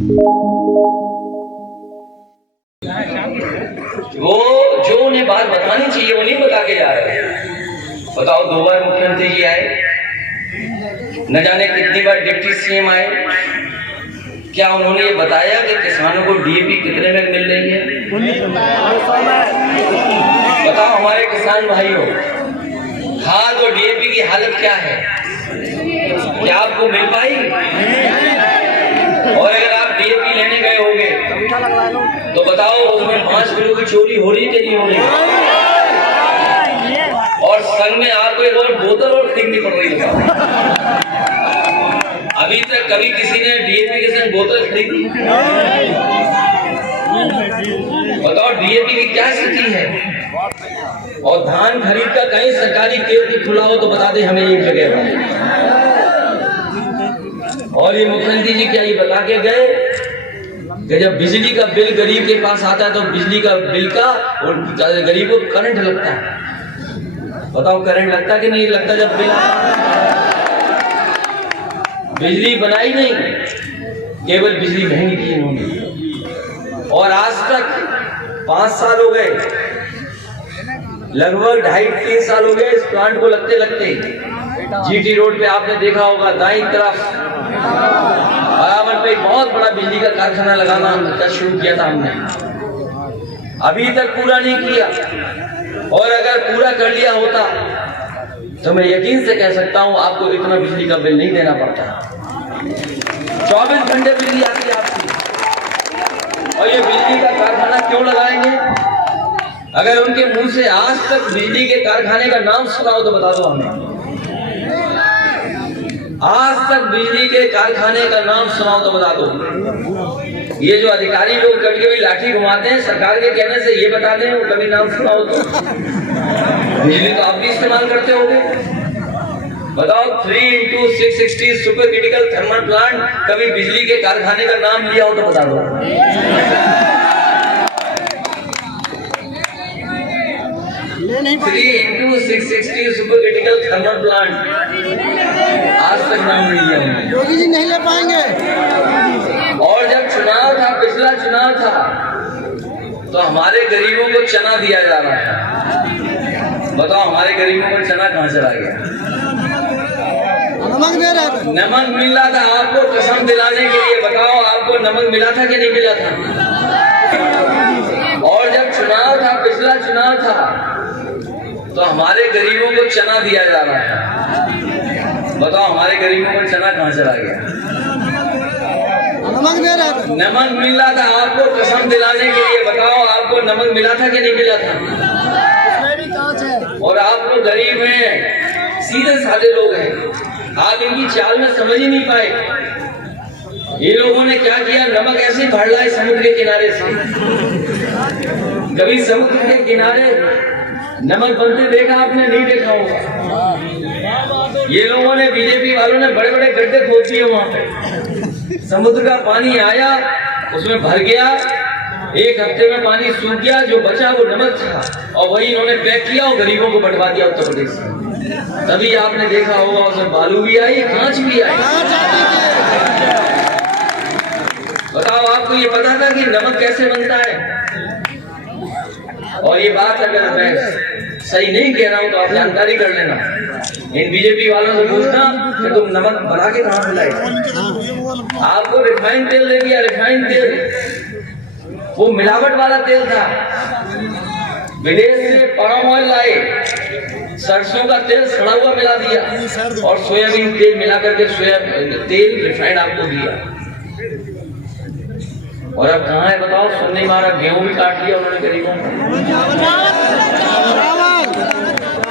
वो जो उन्हें बात बतानी चाहिए वो नहीं बता के जा रहे हैं। बताओ, 2 बार मुख्यमंत्री जी आए, न जाने कितनी बार डिप्टी सीएम आए, क्या उन्होंने ये बताया कि किसानों को डीएपी कितने में मिल रही है? बताओ हमारे किसान भाइयों, खाद और डीएपी की हालत क्या है? क्या आपको मिल पाई? और अगर आप डीएपी लेने गए होंगे तो बताओ उसमें 5 किलो की चोरी हो रही है कि नहीं हो रही? और संग में आपको एक और बोतल और खरीदनी पड़ रही है। अभी तक कभी किसी ने डीएपी के संग बोतल खरीदी? बताओ डीएपी की क्या स्थिति है? और धान खरीद का कहीं सरकारी केंद्र खुला हो तो बता दे हमें एक जगह पर। और ये मुख्यमंत्री जी क्या ये बता के गए कि जब बिजली का बिल गरीब के पास आता है तो बिजली का बिल का और गरीब को करंट लगता है। बताओ करंट लगता कि नहीं लगता? जब बिल बिजली बनाई नहीं, केवल बिजली महंगी की इन्होंने। और आज तक 5 साल हो गए, लगभग 2.5-3 साल हो गए इस प्लांट को लगते लगते। जीटी रोड पे आपने देखा होगा, दाईं तरफ बराबर पे बहुत बड़ा बिजली का कारखाना लगाना का शुरू किया था हमने, अभी तक पूरा नहीं किया। और अगर पूरा कर लिया होता तो मैं यकीन से कह सकता हूं आपको इतना बिजली का बिल नहीं देना पड़ता। 24 घंटे बिजली आती है आपकी। और ये बिजली का कारखाना क्यों लगाएंगे? अगर उनके मुंह से आज तक बिजली के कारखाने का नाम सुना हो तो बता दो हमें। आज तक बिजली के कारखाने का नाम सुना हो तो बता दो। ये जो अधिकारी लोग कभी कभी लाठी घुमाते हैं सरकार के कहने से, ये बता दें वो कभी नाम सुना हो तो। बिजली तो आप भी इस्तेमाल करते होंगे। बताओ 3x660 super critical thermal plant, कभी बिजली के कारखाने का नाम लिया हो तो बता दो। 3x660 super critical thermal plant आज तक नाम नहीं लिया उन्होंने। योगी जी नहीं ले पाएंगे। और जब चुनाव था, पिछला चुनाव था, तो हमारे गरीबों को चना दिया जा रहा था। बताओ हमारे गरीबों को चना कहां चला गया? नमक दे रहे थे। नमक मिल रहा था आपको कसम दिलाने के लिए। बताओ आपको नमक मिला था कि नहीं मिला था? और जब चुनाव था, पिछला चुनाव था, तो हमारे गरीबों को चना दिया जा रहा था। बताओ हमारे गरीबों को चना कहां चला गया? नमक दे रहे थे। नमक मिल रहा था आपको कसम दिलाने के लिए। बताओ आपको नमक मिला था कि नहीं मिला था? और आप लोग गरीब हैं, सीधे साधे लोग हैं, आप इनकी चाल में समझ ही नहीं पाए। ये लोगों ने क्या किया, नमक ऐसे भर लाए समुद्र के किनारे से। कभी समुद्र के किनारे नमक बनते देखा आपने? नहीं देखा होगा। ये लोगों ने, बीजेपी वालों ने बड़े बड़े गड्ढे खोद दिए वहां पे। समुद्र का पानी आया, उसमें भर गया, 1 हफ्ते में पानी सूख गया, जो बचा वो नमक था, और वही इन्होंने पैक किया और गरीबों को बंटवा दिया उत्तर प्रदेश में। तभी आपने देखा होगा उसमें बालू भी आई, कांच भी आई। बताओ आपको ये पता था कि नमक कैसे बनता है? और ये बात अगर मैं सही नहीं कह रहा हूं तो आप जानकारी कर लेना। इन बीजेपी वालों से पूछना कि तुम नमक बना के कहां से लाए? आपको रिफाइंड तेल दे दिया। रिफाइंड तेल वो मिलावट वाला तेल था। विदेश से पाम ऑयल लाए, सरसों का तेल सड़ा हुआ मिला दिया, और सोयाबीन तेल मिला करके तेल रिफाइंड आपको दिया। और अब कहाँ है बताओ? सुनने में आ रहा गेहूं भी काट लिया उन्होंने गरीबों को।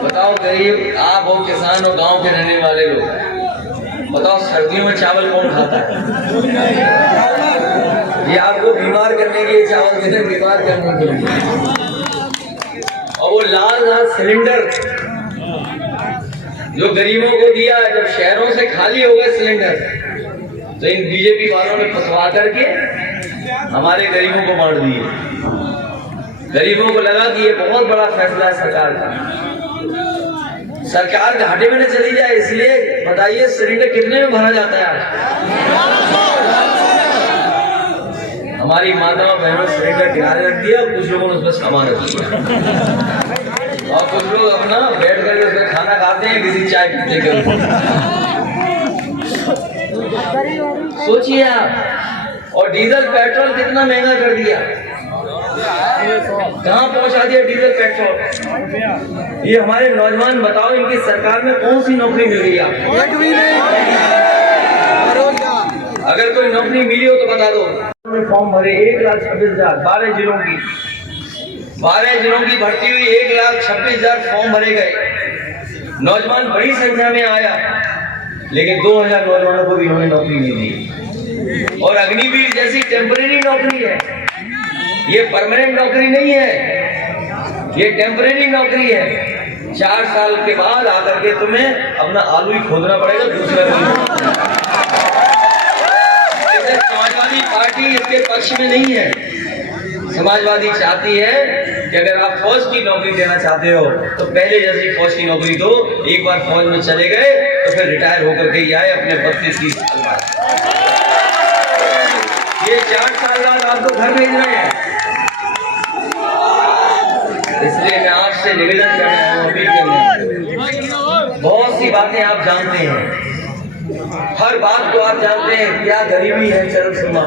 बताओ गरीब आप हो, किसान हो, गांव के रहने वाले लोग, बताओ सर्दियों में चावल कौन खाता है? ये आपको बीमार करने के लिए चावल देते, बीमार करने के लिए। और वो लाल लाल सिलेंडर जो गरीबों को दिया, जब शहरों से खाली हो गए सिलेंडर, तो इन बीजेपी वालों ने फंसवा करके हमारे गरीबों को बांट दिए। गरीबों को लगा कि ये बहुत बड़ा फैसला है सरकार का, सरकार घाटे में न चली जाए, इसलिए बताइए सिलेंडर कितने में भरा जाता है आज? हमारी माताओं बहनों ने सिलेंडर किनारे रख दिया, कुछ लोगों ने उसमें सामान रख दिया और कुछ लोग अपना बैठ कर उसमें खाना खाते हैं किसी चाय पीते के। सोचिए आप, और डीजल पेट्रोल कितना महंगा कर दिया, कहाँ पहुंचा दिया डीजल पेट्रोल। ये हमारे नौजवान बताओ, इनकी सरकार में कौन सी नौकरी मिल गई आपको? अगर कोई नौकरी मिली हो तो बता दो। फॉर्म भरे 1,26,000, 12 जिलों की भर्ती हुई, 1,26,000 फॉर्म भरे गए। नौजवान बड़ी संख्या में आया, लेकिन 2,000 नौजवानों को भी इन्होंने नौकरी नहीं दी। और अग्निवीर जैसी टेम्परेरी नौकरी है, ये परमानेंट नौकरी नहीं है, ये टेम्परेरी नौकरी है। 4 साल के बाद आकर के तुम्हें अपना आलू ही खोदना पड़ेगा दूसरा। समाजवादी पार्टी इसके पक्ष में नहीं है। समाजवादी चाहती है कि अगर आप फौज की नौकरी देना चाहते हो तो पहले जैसी फौज की नौकरी दो, एक बार फौज में चले गए तो फिर रिटायर होकर के ही आए अपने 32-30 साल बाद। ये 4 साल बाद आपको घर भेज रहे हैं। इसलिए मैं आपसे निवेदन कर रहा हूँ, अपील कर रहा हूँ, बहुत सी बातें आप जानते हैं, हर बात को आप जानते हैं। क्या गरीबी है चरम सीमा,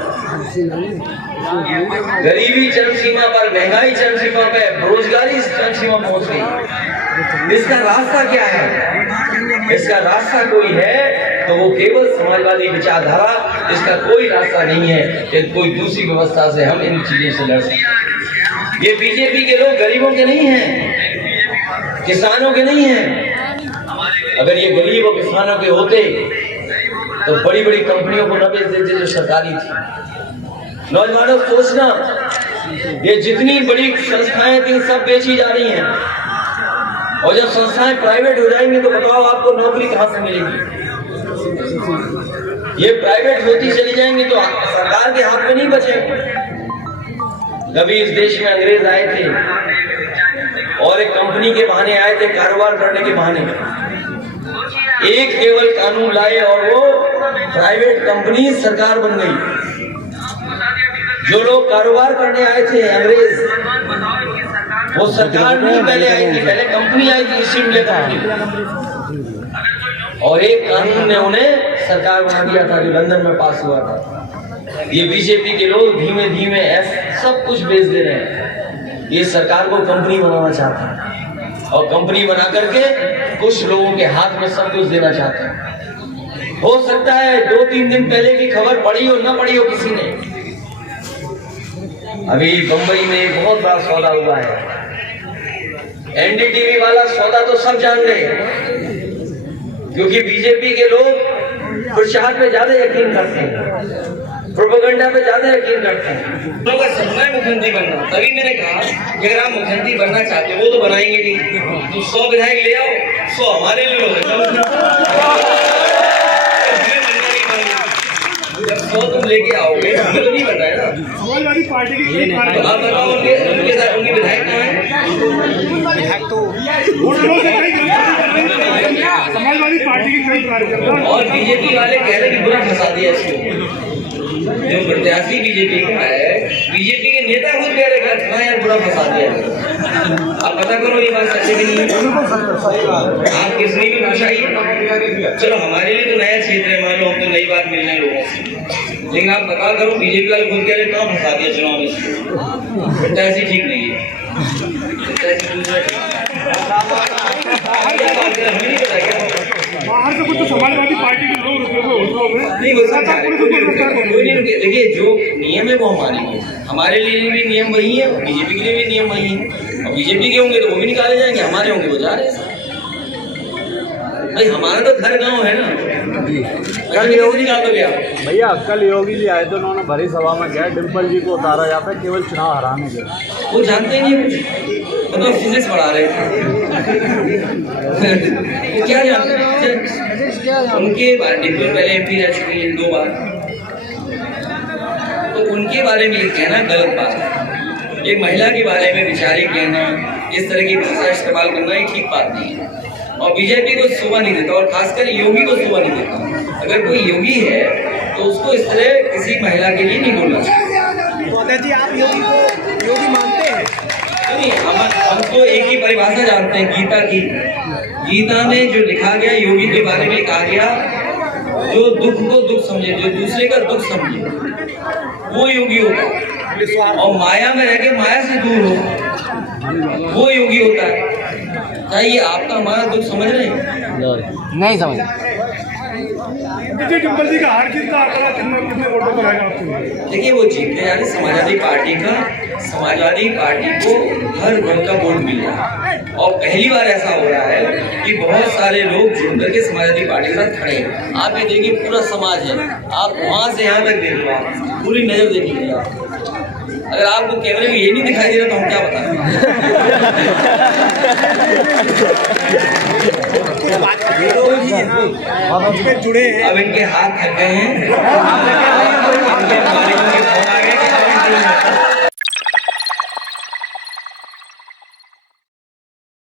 गरीबी चरम सीमा पर, महंगाई चरम सीमा पे, बेरोजगारी चरम सीमा पहुंच गई। इसका रास्ता क्या है? इसका रास्ता कोई है तो वो केवल समाजवादी विचारधारा, इसका कोई रास्ता नहीं है कि कोई दूसरी व्यवस्था से हम इन चीजों से लड़ सकते। ये बीजेपी के लोग गरीबों के नहीं हैं, किसानों के नहीं हैं। अगर ये गरीब और किसानों के होते तो बड़ी बड़ी कंपनियों को न बेच देते जो सरकारी थी। नौजवानों सोचना, ये जितनी बड़ी संस्थाएं थी सब बेची जा रही हैं, और जब संस्थाएं प्राइवेट हो जाएंगी तो बताओ आपको नौकरी कहां से मिलेगी? ये प्राइवेट होती चली जाएंगी तो सरकार के हाथ में नहीं बचेंगे। कभी इस देश में अंग्रेज आए थे और एक कंपनी के बहाने आए थे, कारोबार करने के बहाने। एक केवल कानून लाए और वो प्राइवेट कंपनी सरकार बन गई। जो लोग कारोबार करने आए थे अंग्रेज, वो सरकार नहीं पहले आई थी, पहले कंपनी आई थी, ईस्ट इंडिया कंपनी, और एक कानून ने उन्हें सरकार बना दिया था जो लंदन में पास हुआ था। ये बीजेपी के लोग धीमे धीमे सब कुछ बेच दे रहे हैं। ये सरकार को कंपनी बनाना चाहते हैं और कंपनी बना करके कुछ लोगों के हाथ में सब कुछ देना चाहते हैं। हो सकता है 2-3 दिन पहले की खबर पड़ी हो न पड़ी हो किसी ने। अभी बंबई में एक बहुत बड़ा सौदा हुआ है, एनडीटीवी वाला सौदा तो सब जान गए, क्योंकि बीजेपी के लोग प्रचार पे ज्यादा यकीन करते हैं, प्रोपेगेंडा पे ज्यादा यकीन करते हैं। लोगों का सपना है मुख्यमंत्री बनना, तभी मैंने कहा कि अगर आप मुख्यमंत्री बनना चाहते हो, वो तो बनाएंगे नहीं, तो 100 विधायक ले आओ, 100 हमारे लिए लो। जब 100 तुम लेके आओगे तो नहीं बन रहा है ना। समाजवादी पार्टी की आप बताओ उनके विधायक कहाँ हैं? समाजवादी पार्टी की कई कार्यकर्ता और बीजेपी वाले कह रहे कि बुरा फंसा दिया इसको। जो प्रत्याशी बीजेपी का है, बीजेपी के नेता खुद कह रहे हैं यार बुरा फंसा दिया। आप पता करो ये बात सच्ची भी नहीं है। आप किसने भी पूछाइए, चलो हमारे लिए तो नया क्षेत्र है, मान लो हम तो नई बात मिलने लोगों से, लेकिन आप पता करो बीजेपी वाले खुद कह रहे कहाँ फंसा दिया चुनाव में। प्रत्याशी ठीक नहीं है, बाहर से कुछ तो समाजवादी पार्टी के लोग देखिए, जो नियम है वो हमारे लिए भी नियम वही है, बीजेपी के लिए भी नियम वही है। और बीजेपी के होंगे तो वो भी निकाले जाएंगे, हमारे होंगे वो जा रहे हैं। भाई हमारा तो घर गांव है ना, कल योगी निकाल दोगे आप? भैया कल योगी जी आए थे, उन्होंने भरी सभा में कहा डिम्पल जी को उतारा जाता है केवल चुनाव हराने के। वो जानते नहीं कुछ, वो तो फिजिक्स पढ़ा रहे थे। क्या जानते हैं उनके बारे में? पहले एमपी रह चुकी है 2 बार, तो उनके बारे में ये कहना गलत बात है। एक महिला के बारे में विचारे कहना, इस तरह की भाषा इस्तेमाल करना ये ठीक बात नहीं है। और बीजेपी को शोभा नहीं देता, और खासकर योगी को शोभा नहीं देता। अगर कोई योगी है तो उसको इस तरह किसी महिला के लिए नहीं बोलना चाहिए। महोदय जी, आप योगी को योगी मानते हैं? नहीं, हम तो एक ही परिभाषा जानते हैं गीता की। गीता में जो लिखा गया योगी के बारे में कहा गया, जो दुख को दुख समझे, जो दूसरे का दुख समझे, वो योगी होता है। और माया में रह के माया से दूर हो, वो योगी होता है। क्या ये आपका हमारा दुख समझ रहे हैं? नहीं समझ। विजय डिम्पल जी का हार कितना आंकड़ा, कितने वोटों पर आएगा आपको? देखिए, वो जीतने यानी समाजवादी पार्टी को हर वर्ग का वोट मिल रहा है। और पहली बार ऐसा हो रहा है कि बहुत सारे लोग जुड़ करके समाजवादी पार्टी के साथ खड़े हैं। आप ये देखिए, पूरा समाज है, आप वहाँ से यहाँ तक देख लो, आप पूरी नजर देखिए। आप अगर आपको कैमरे में ये नहीं दिखाई दे रहा तो हम क्या बताएं। जुड़े हैं। अब इनके हाथ थक गए हैं।